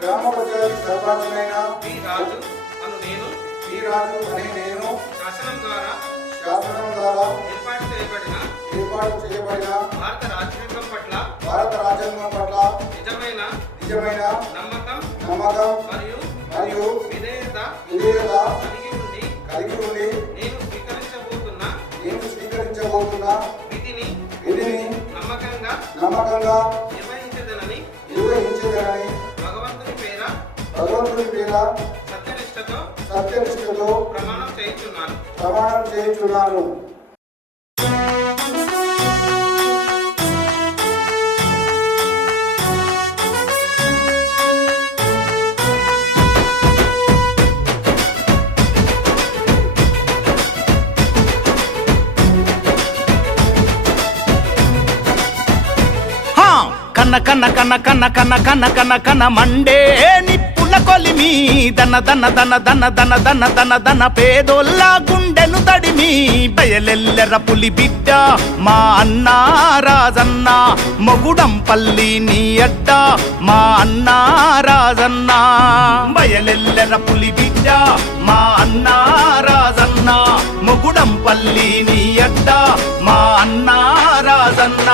గ్రామ పంచాయతీ సర్పంచినైన వి రాజు అనే నేను శాసనం ద్వారా ఏర్పాటు చేయబడిన భారత రాజ్యాంగం పట్ల నిజమైన నమ్మకం మరియు విధేయత కలిగి ఉండి నేను స్వీకరించబోతున్న విధిని నమ్మకంగా నిర్వహించదనని భగవంతుని పేర సత్యనిష్టతో ప్రమాణం చేయుచున్నాను. కన్న కన్న కన్న కన్న కన్న కన్న కన్న కన్న మండే నిప్పుల కొలిమి దన దన దన దన దన దన దన దన పేదోళ్ళ గుండెను తడిమి బయలెల్లెర పులి బిడ్డ మా అన్న రాజన్న మొగుడంపల్లి నీ అడ్డ మా అన్న రాజన్న బయలెల్లెర పులి బిడ్డ మా అన్న రాజన్న మొగుడంపల్లి నీ అడ్డ మా అన్న రాజన్న.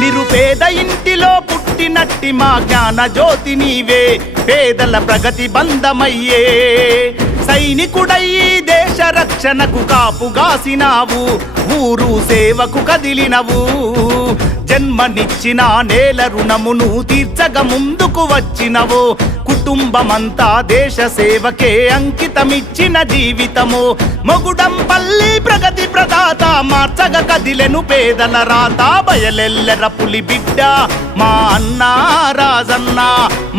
నిరుపేద ఇంటిలో పుట్టినట్టి మా జ్ఞాన జ్యోతి నీవే పేదల ప్రగతి బంధమయ్యే సైనికుడయ్యి దేశ రక్షణకు కాపుగాసినావు ఊరు సేవకు కదిలినవు జన్మనిచ్చిన నేల రుణమును తీర్చగ ముందుకు వచ్చినవు కుటుంబమంతా దేశ సేవకే అంకితమిచ్చిన జీవితము మొగుడంపల్లి ప్రగతి ప్రదాత మార్చగ కదిలెను పేదల రాత బయలెల్లెర పులి బిడ్డ మా అన్న రాజన్న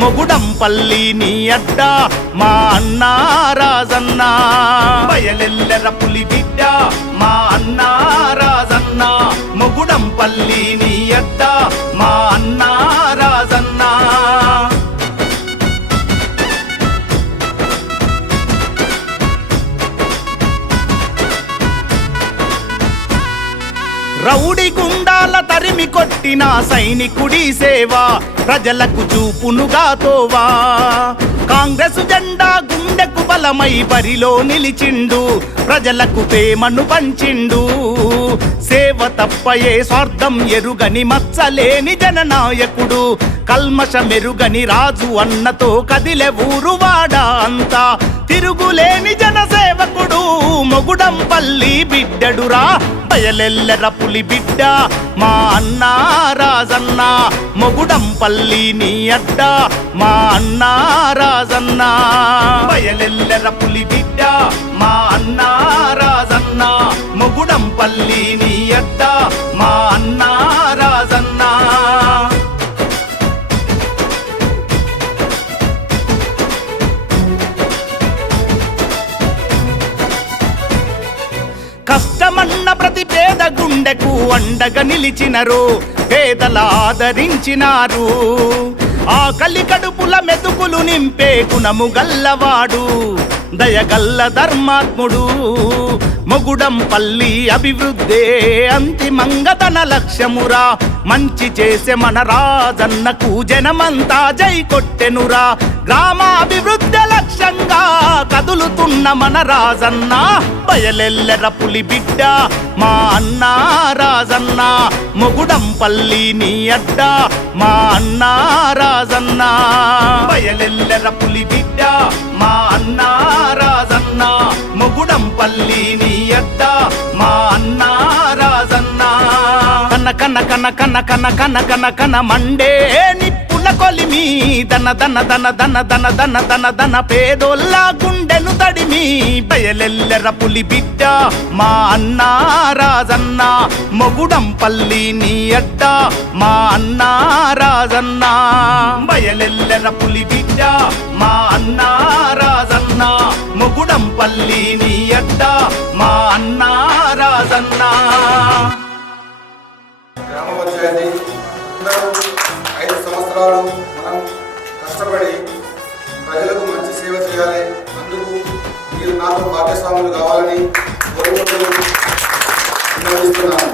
మొగుడంపల్లి నీ అడ్డ మా అన్న రాజన్న బయలెల్లెర పులి బిడ్డ మా అన్న రాజన్న మొగుడంపల్లి నీ అడ్డ మా అన్న రాజన్న. రౌడి గుండాల తరిమి కొట్టిన సైనికుడి సేవ ప్రజలకు చూపునుగా తోవా కాంగ్రెస్ జెండా గుండెకు బలమై బరిలో నిలిచిండు ప్రజలకు ప్రేమను పంచిండు సేవ తప్పయే స్వార్థం ఎరుగని మచ్చలేని జననాయకుడు కల్మష మెరుగని రాజు అన్నతో కదిలే ఊరువాడ అంతా తిరుగులేని జనసేవకుడు మొగుడంపల్లి బిడ్డడురా బయలెల్లెర పులి బిడ్డ మా అన్న రాజన్న మొగుడంపల్లి నీ అడ్డ మా అన్న రాజన్న బయలెల్లెర పులి బిడ్డ మా అన్న రాజన్న మొగుడంపల్లి నీ అడ్డ మా అన్న రాజన్న. కష్టమన్న ప్రతి పేద గుండెకు అండగా నిలిచినరు పేదల ఆదరించినారు ఆకలి కడుపుల మెతుకులు నింపే గుణము గల్లవాడు దయగల్ల ధర్మాత్ముడు మొగుడంపల్లి అభివృద్ధే అంతిమంగా తన లక్ష్యమురా మంచి చేసే మన రాజన్నకు జనమంతా జై కొట్టెనురా గ్రామాభివృద్ధి లక్ష్యంగా కదులుతున్న మన రాజన్న బయలెల్లెర పులి బిడ్డ మా అన్న రాజన్న మొగుడంపల్లి నీ అడ్డ మా అన్న రాజన్న బయలెల్లెర పులి బిడ్డ మా అన్న రాజన్న మొగుడంపల్లి నీ అడ్డ మా అన్న రాజన్న. కన్న కన్న కన్న కన్న కన్న కన్న కన్న కన్న మండే నిప్పుల కొలిమి దన దన దన దన దన దన దన దన పేదోళ్ళ గుండెను తడిమి బయలెల్లెర పులి బిడ్డ మా అన్న రాజన్న మొగుడంపల్లి నీ అడ్డ మా అన్న రాజన్న బయలెల్లెర పులి బిడ్డ మా అన్న రాజన్న మొగుడంపల్లి నీ అడ్డ మా అన్న రాజన్న. గ్రామ పంచాయతీ అందరూ 5 సంవత్సరాలు మనం కష్టపడి ప్రజలకు మంచి సేవ చేయాలి. అందుకు మీరు నాతో భాగస్వాములు కావాలని కోరుకుంటూ విన్నవిస్తున్నాను.